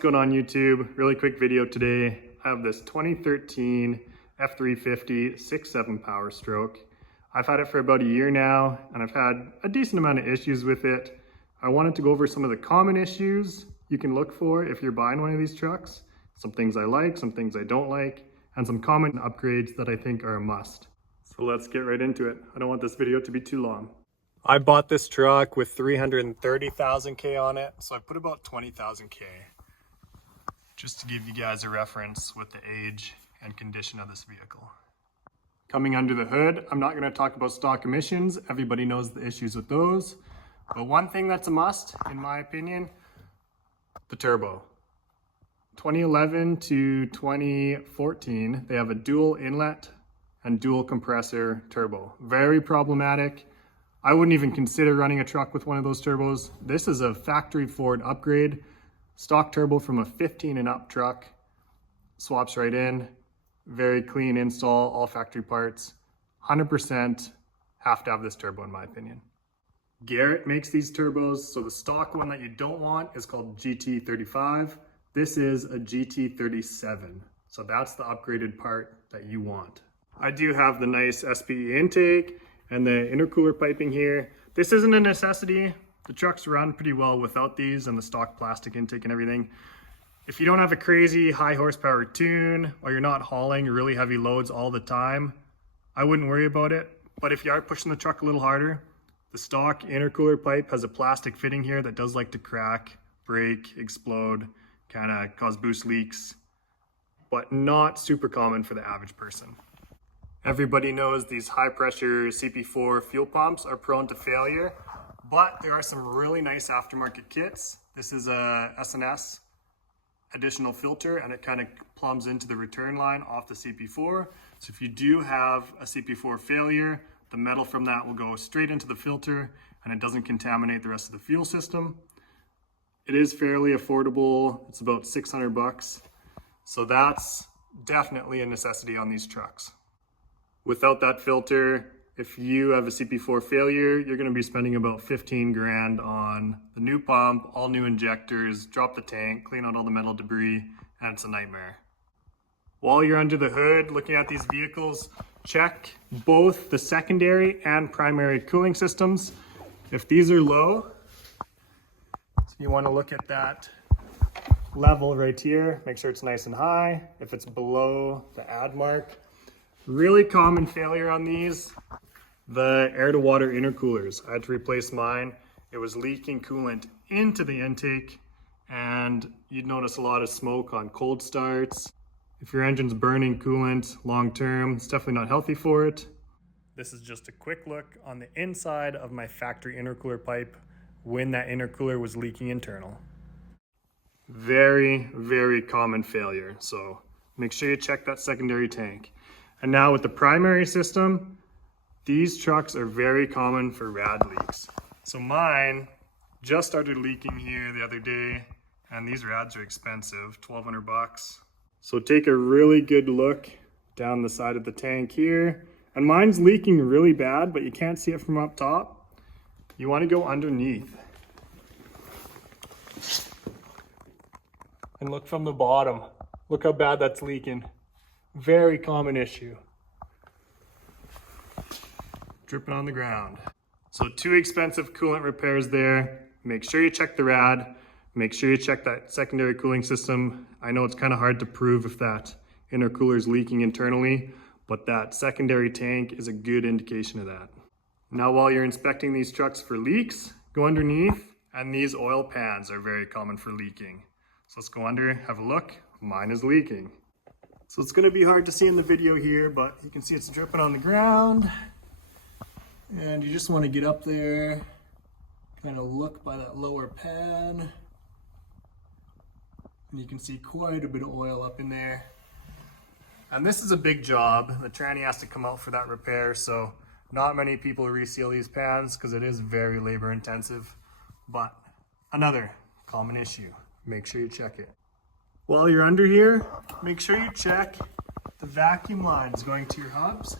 What's going on YouTube? Really quick video today. I have this 2013 F350 6.7 POWERSTROKE. I've had it for about a year now and I've had a decent amount of issues with it. I wanted to go over some of the common issues you can look for if you're buying one of these trucks. Some things I like, some things I don't like, and some common upgrades that I think are a must. So let's get right into it. I don't want this video to be too long. I bought this truck with 330,000 K on it, so I put about 20,000 K. Just to give you guys a reference with the age and condition of this vehicle. Coming under the hood, I'm not going to talk about stock emissions. Everybody knows the issues with those. But one thing that's a must, in my opinion, the turbo. 2011 to 2014, they have a dual inlet and dual compressor turbo. Very problematic. I wouldn't even consider running a truck with one of those turbos. This is a factory Ford upgrade. Stock turbo from a 15 and up truck. Swaps right in. Very clean install, all factory parts. 100% have to have this turbo in my opinion. Garrett makes these turbos, so the stock one that you don't want is called GT35. This is a GT37, so that's the upgraded part that you want. I do have the nice SPE intake and the intercooler piping here. This isn't a necessity. The trucks run pretty well without these and the stock plastic intake and everything. If you don't have a crazy high horsepower tune or you're not hauling really heavy loads all the time, I wouldn't worry about it. But if you are pushing the truck a little harder, the stock intercooler pipe has a plastic fitting here that does like to crack, break, explode, kind of cause boost leaks, but not super common for the average person. Everybody knows these high pressure CP4 fuel pumps are prone to failure, but there are some really nice aftermarket kits. This is a S&S additional filter and it kind of plumbs into the return line off the CP4. So if you do have a CP4 failure, the metal from that will go straight into the filter and it doesn't contaminate the rest of the fuel system. It is fairly affordable. It's about 600 bucks. So that's definitely a necessity on these trucks. Without that filter, if you have a CP4 failure, you're going to be spending about 15 grand on the new pump, all new injectors, drop the tank, clean out all the metal debris, and it's a nightmare. While you're under the hood looking at these vehicles, check both the secondary and primary cooling systems. If these are low, so you want to look at that level right here, make sure it's nice and high. If it's below the add mark, really common failure on these, the air to water intercoolers. I had to replace mine. It was leaking coolant into the intake and you'd notice a lot of smoke on cold starts. If your engine's burning coolant long term, it's definitely not healthy for it. This is just a quick look on the inside of my factory intercooler pipe when that intercooler was leaking internal. Very, very common failure. So make sure you check that secondary tank. And now with the primary system, these trucks are very common for rad leaks. So mine just started leaking here the other day, and these rads are expensive, 1,200 bucks. So take a really good look down the side of the tank here. And mine's leaking really bad, but you can't see it from up top. You want to go underneath. And look from the bottom. Look how bad that's leaking. Very common issue. Dripping on the ground. So 2 expensive coolant repairs there. Make sure you check the rad. Make sure you check that secondary cooling system. I know it's kind of hard to prove if that intercooler is leaking internally, but that secondary tank is a good indication of that. Now while you're inspecting these trucks for leaks, go underneath, and these oil pans are very common for leaking. So let's go under, have a look. Mine is leaking. So it's going to be hard to see in the video here, but you can see it's dripping on the ground. And you just want to get up there, kind of look by that lower pan. And you can see quite a bit of oil up in there. And this is a big job. The tranny has to come out for that repair, so not many people reseal these pans because it is very labor intensive. But another common issue, make sure you check it. While you're under here, make sure you check the vacuum lines going to your hubs.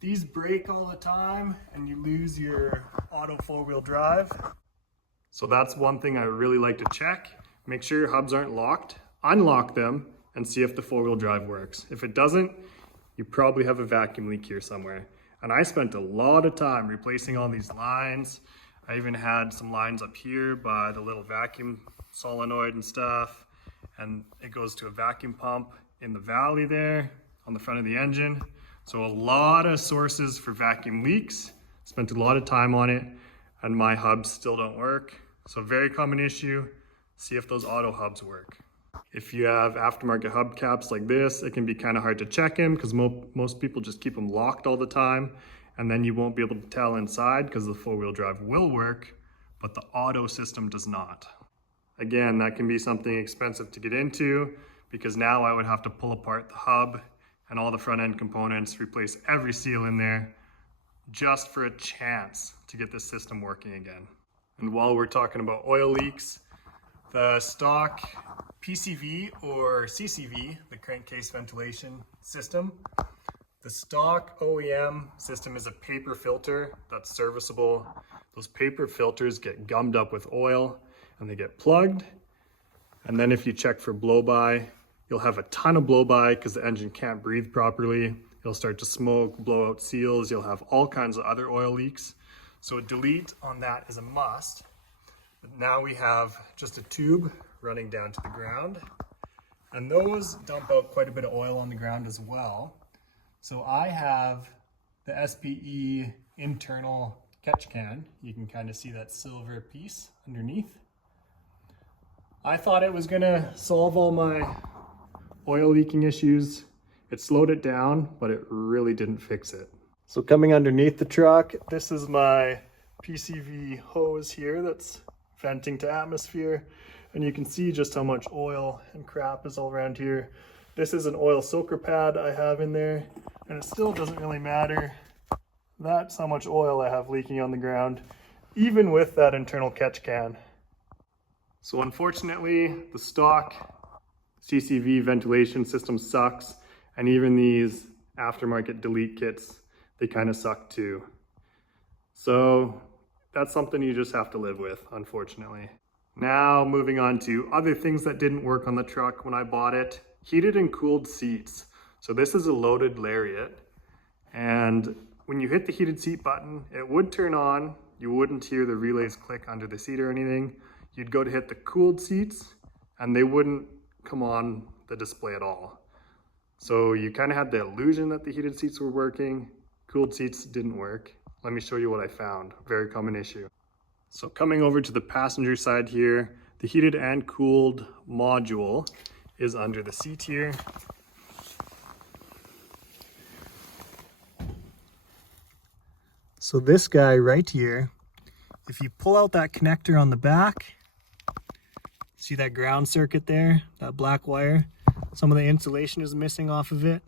These break all the time and you lose your auto 4-wheel drive. So that's one thing I really like to check. Make sure your hubs aren't locked, unlock them, and see if the 4-wheel drive works. If it doesn't, you probably have a vacuum leak here somewhere. And I spent a lot of time replacing all these lines. I even had some lines up here by the little vacuum solenoid and stuff. And it goes to a vacuum pump in the valley there on the front of the engine. So a lot of sources for vacuum leaks. Spent a lot of time on it, and my hubs still don't work. So very common issue. See if those auto hubs work. If you have aftermarket hubcaps like this, it can be kind of hard to check them because most people just keep them locked all the time, and then you won't be able to tell inside because the 4-wheel drive will work, but the auto system does not. Again, that can be something expensive to get into because now I would have to pull apart the hub and all the front end components, replace every seal in there just for a chance to get this system working again. And while we're talking about oil leaks, the stock PCV or CCV, the crankcase ventilation system, the stock OEM system is a paper filter that's serviceable. Those paper filters get gummed up with oil and they get plugged. And then if you check for blow-by, you'll have a ton of blow-by because the engine can't breathe properly. You'll start to smoke, blow out seals. You'll have all kinds of other oil leaks. So a delete on that is a must. But now we have just a tube running down to the ground. And those dump out quite a bit of oil on the ground as well. So I have the SPE internal catch can. You can kind of see that silver piece underneath. I thought it was gonna solve all my oil leaking issues. It slowed it down, but it really didn't fix it. So coming underneath the truck, this is my PCV hose here that's venting to atmosphere. And you can see just how much oil and crap is all around here. This is an oil soaker pad I have in there, and it still doesn't really matter. That's how much oil I have leaking on the ground, even with that internal catch can. So unfortunately, the stock CCV ventilation system sucks, and even these aftermarket delete kits, they kind of suck too. So that's something you just have to live with, unfortunately. Now moving on to other things that didn't work on the truck when I bought it. Heated and cooled seats. So this is a loaded Lariat, and when you hit the heated seat button, it would turn on. You wouldn't hear the relays click under the seat or anything. You'd go to hit the cooled seats and they wouldn't come on the display at all. So you kind of had the illusion that the heated seats were working. Cooled seats didn't work. Let me show you what I found. Very common issue. So coming over to the passenger side here, the heated and cooled module is under the seat here. So this guy right here, if you pull out that connector on the back, see that ground circuit there, that black wire? Some of the insulation is missing off of it,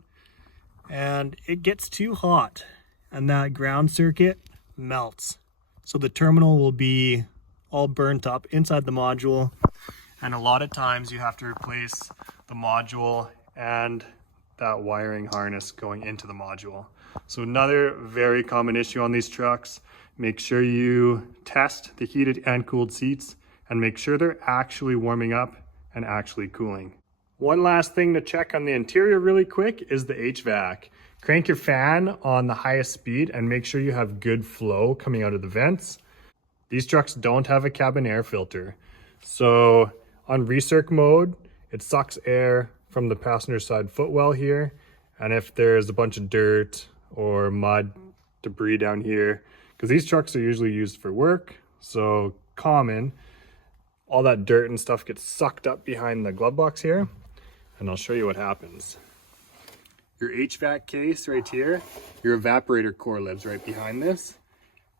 and it gets too hot and that ground circuit melts. So the terminal will be all burnt up inside the module, and a lot of times you have to replace the module and that wiring harness going into the module. So another very common issue on these trucks, make sure you test the heated and cooled seats and make sure they're actually warming up and actually cooling. One last thing to check on the interior really quick is the HVAC. Crank your fan on the highest speed and make sure you have good flow coming out of the vents. These trucks don't have a cabin air filter. So on recirc mode, it sucks air from the passenger side footwell here. And if there's a bunch of dirt or mud, debris down here, because these trucks are usually used for work, so common, all that dirt and stuff gets sucked up behind the glove box here. And I'll show you what happens. Your HVAC case right here, your evaporator core lives right behind this,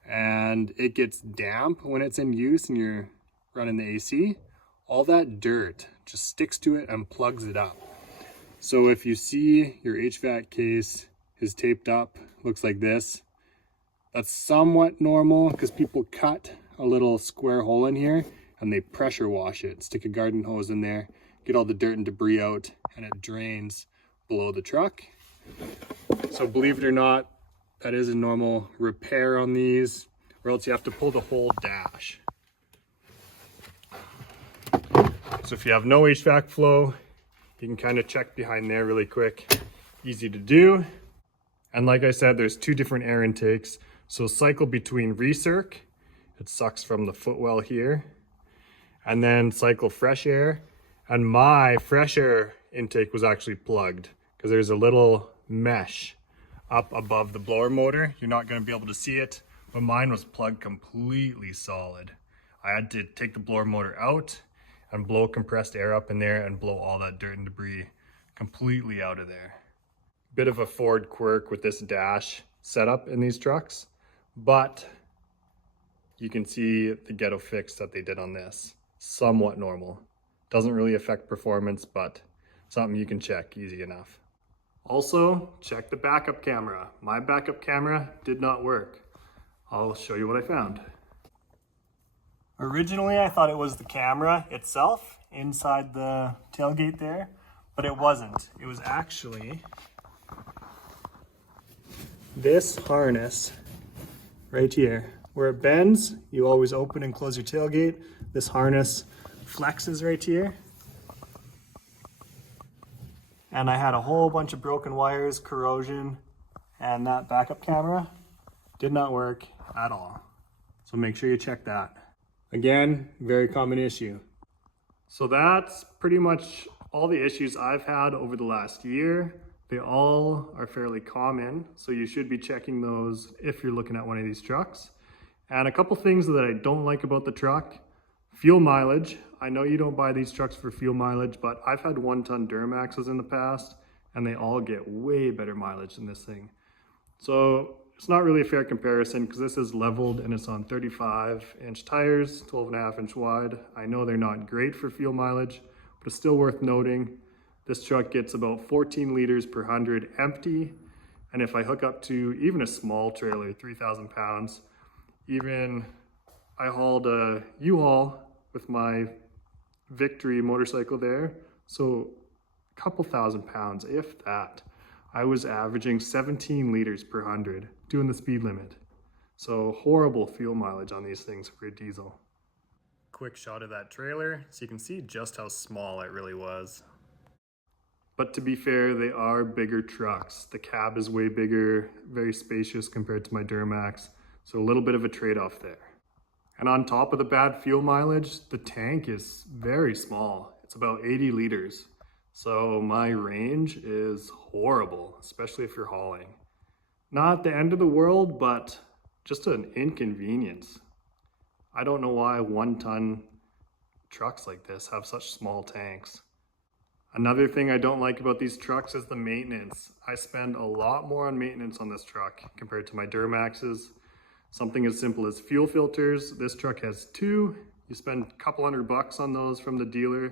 and it gets damp when it's in use and you're running the AC. All that dirt just sticks to it and plugs it up. So if you see your HVAC case is taped up, looks like this, that's somewhat normal because people cut a little square hole in here and they pressure wash it, stick a garden hose in there, get all the dirt and debris out, and it drains below the truck. So believe it or not, that is a normal repair on these, or else you have to pull the whole dash. So if you have no HVAC flow, you can kind of check behind there really quick. Easy to do. And like I said, there's two different air intakes. So cycle between recirc, it sucks from the footwell here, and then cycle fresh air. And my fresh air intake was actually plugged because there's a little mesh up above the blower motor. You're not going to be able to see it, but mine was plugged completely solid. I had to take the blower motor out and blow compressed air up in there and blow all that dirt and debris completely out of there. Bit of a Ford quirk with this dash setup in these trucks, but you can see the ghetto fix that they did on this. Somewhat normal. Doesn't really affect performance, but something you can check easy enough. Also, check the backup camera. My backup camera did not work. I'll show you what I found. Originally, I thought it was the camera itself inside the tailgate there, but it wasn't. It was actually this harness right here. Where it bends, you always open and close your tailgate. This harness flexes right here. And I had a whole bunch of broken wires, corrosion, and that backup camera did not work at all. So make sure you check that. Again, very common issue. So that's pretty much all the issues I've had over the last year. They all are fairly common, so you should be checking those if you're looking at one of these trucks. And a couple things that I don't like about the truck: fuel mileage. I know you don't buy these trucks for fuel mileage, but I've had 1-ton Duramaxes in the past, and they all get way better mileage than this thing. So it's not really a fair comparison because this is leveled and it's on 35-inch tires, 12.5-inch wide. I know they're not great for fuel mileage, but it's still worth noting. This truck gets about 14 liters per 100 empty. And if I hook up to even a small trailer, 3,000 pounds, even I hauled a U-Haul with my Victory motorcycle there. So a couple thousand pounds, if that. I was averaging 17 liters per 100, doing the speed limit. So horrible fuel mileage on these things for a diesel. Quick shot of that trailer so you can see just how small it really was. But to be fair, they are bigger trucks. The cab is way bigger, very spacious compared to my Duramax. So a little bit of a trade-off there. And on top of the bad fuel mileage, the tank is very small. It's about 80 liters. So my range is horrible, especially if you're hauling. Not the end of the world, but just an inconvenience. I don't know why 1-ton trucks like this have such small tanks. Another thing I don't like about these trucks is the maintenance. I spend a lot more on maintenance on this truck compared to my Duramaxes. Something as simple as fuel filters. This truck has 2. You spend a couple $100 on those from the dealer,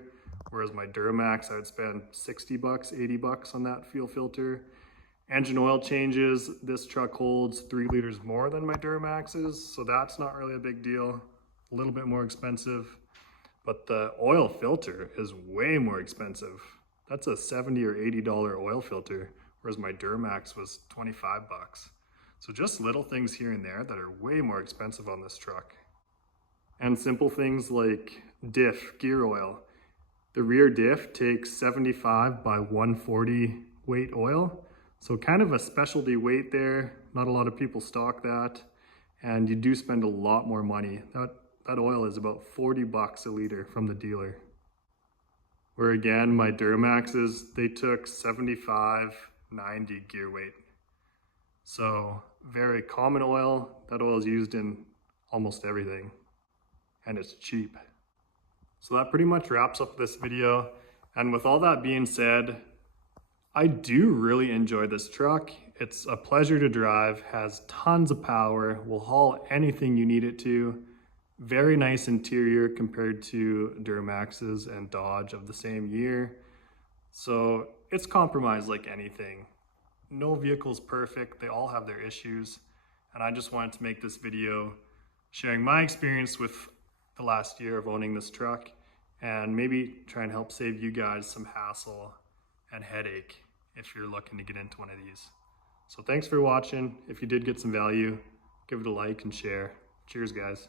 whereas my Duramax, I would spend $60, $80 on that fuel filter. Engine oil changes. This truck holds 3 liters more than my Duramaxes, so that's not really a big deal. A little bit more expensive. But the oil filter is way more expensive. That's a $70 or $80 oil filter, whereas my Duramax was $25. So just little things here and there that are way more expensive on this truck. And simple things like diff, gear oil. The rear diff takes 75 by 140 weight oil. So kind of a specialty weight there. Not a lot of people stock that. And you do spend a lot more money. That oil is about $40 a liter from the dealer. Where again, my Duramaxes, they took 75, 90 gear weight. So very common oil. That oil is used in almost everything, and it's cheap. So that pretty much wraps up this video. And with all that being said, I do really enjoy this truck. It's a pleasure to drive, has tons of power, will haul anything you need it to. Very nice interior compared to Duramaxes and Dodge of the same year. So it's compromised like anything. No vehicle's perfect, they all have their issues. And I just wanted to make this video sharing my experience with the last year of owning this truck and maybe try and help save you guys some hassle and headache if you're looking to get into one of these. So thanks for watching. If you did get some value, give it a like and share. Cheers, guys.